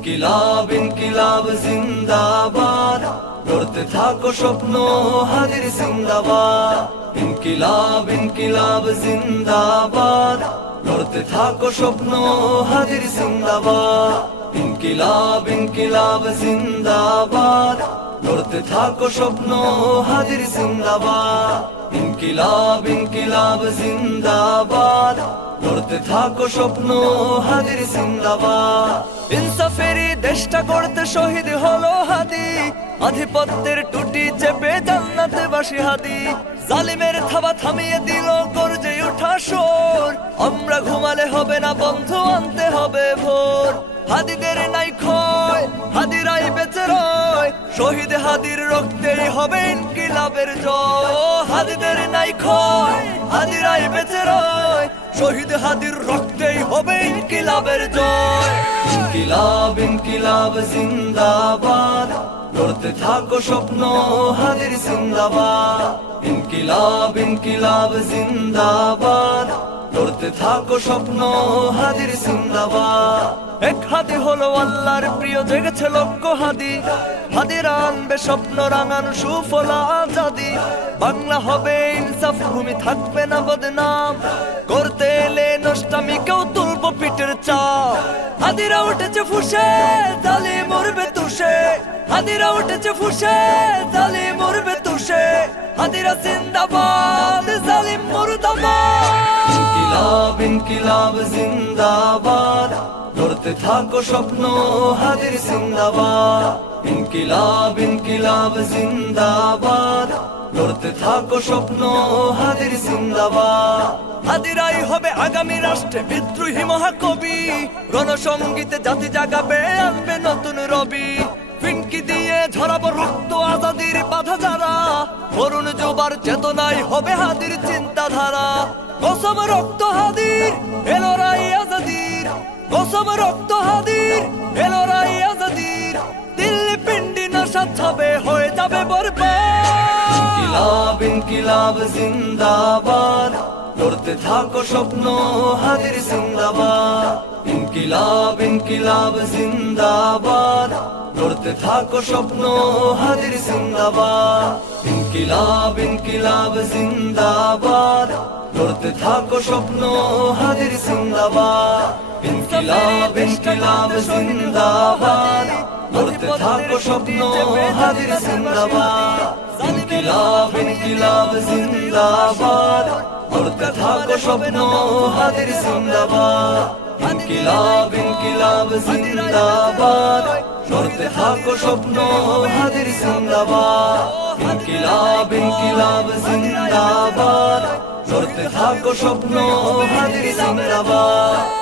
ইনকিলাব ইনকিলাব জিন্দাবাদ, গড়তে থাকো স্বপ্ন হাদির জিন্দাবাদ। ইনকিলাব ইনকিলাব জিন্দাবাদ, গড়তে থাকো স্বপ্ন হাদির জিন্দাবাদ। ইনকিলাব ইনকিলাব জিন্দাবাদ, গড়তে থাকো স্বপ্ন হাদির জিন্দাবাদ। ইনকিলাব ইনকিলাব জিন্দাবাদ, গড়তে থাকো স্বপ্ন হাদির জিন্দাবাদ। ইনসাফেরই দেশটা গড়তে শহীদ হলো হাদি, আধিপত্যের টুটি চেপে জান্নাতে বাসি হাদি। জালিমের থাবা থামিয়ে দিল গর্জে ওঠা সোর, আমরা ঘুমালে হবে না বন্ধু, আনতে হবে ভোর। হাদিদের নাই ক্ষয়, হাদিরাই বেঁচে রয়, শহীদ হাদির রক্তেই হবে ইনকিলাবের জয়। হাদিদের নাই ক্ষয়, হাদিরাই বেঁচে রয়, শহীদ হাদির রক্তেই হবে ইনকিলাবের জয়। ইনকিলাব ইনকিলাব জিন্দাবাদ, গড়তে থাকো স্বপ্ন হাদির জিন্দাবাদ। ইনকিলাব ইনকিলাব জিন্দাবাদ, গড়তে থাকো স্বপ্ন হাদির জিন্দাবাদ। এক হাদি হলো আল্লাহর প্রিয়, জেগেছে লক্ষ হাদি, হাদিরা আনবে স্বপ্ন রাঙান সুফলা আজাদি। বাংলা হবে ইনসাফ ভূমি, থাকবে না বদনাম, করতে এলে নষ্টামি কেউ তুলবো পিঠের চাপ। হাদিরা উঠেছে ফুসে, জালিম মরবে তুষে, হাদিরা উঠেছে ফুসে, জালিম মরবে তুষে। হাদিরা জিন্দাবাদ, জালিম মুর্দাবাদ। ইনকিলাব ইনকিলাব জিন্দাবাদ, গড়তে থাকো স্বপ্ন হাদির জিন্দাবাদ। ইনকিলাব ইনকিলাব জিন্দাবাদ, গড়তে থাকো স্বপ্ন হাদির জিন্দাবাদ। হাদিরাই হবে আগামী রাষ্ট্রে বিদ্রোহী মহাকবি, রণসঙ্গীতে জাতি জাগাবে আনবে নতুন রবি। ফিনকি দিয়ে ঝরাবো রক্ত আজাদির বাধা যারা, তরুণ যুবার চেতনায় হবে হাদির চিন্তাধারা। কসম রক্ত হাদির এলো রাই আজাদির, কসম রক্ত হাদির এলো রাই আজাদির। দিল্লি পিন্ডি নশা ছাবে হয়ে যাবে বরবাদ। ইনকিলাব ইনকিলাব জিন্দাবাদ, গড়তে থাকো স্বপ্ন হাদির জিন্দাবাদ। ইনকিলাব ইনকিলাব জিন্দাবাদ, গড়তে থাকো স্বপ্ন হাদির জিন্দাবাদ। ইনকিলাব ইনকিলাব জিন্দাবাদ, গড়তে থাকো স্বপ্ন হাদির জিন্দাবাদ। ইনকিলাব ইনকিলাব জিন্দাবাদ, গড়তে থাকো স্বপ্ন হাদির জিন্দাবাদ। ইনকিলাব ইনকিলাব জিন্দাবাদ, গড়তে থাকো স্বপ্ন হাদির জিন্দাবাদ। ইনকিলাব ইনকিলাব জিন্দাবাদ, গড়তে থাকো স্বপ্ন হাদির জিন্দাবাদ। ইনকিলাব ইনকিলাব জিন্দাবাদ, গড়তে থাকো স্বপ্ন হাদির জিন্দাবাদ।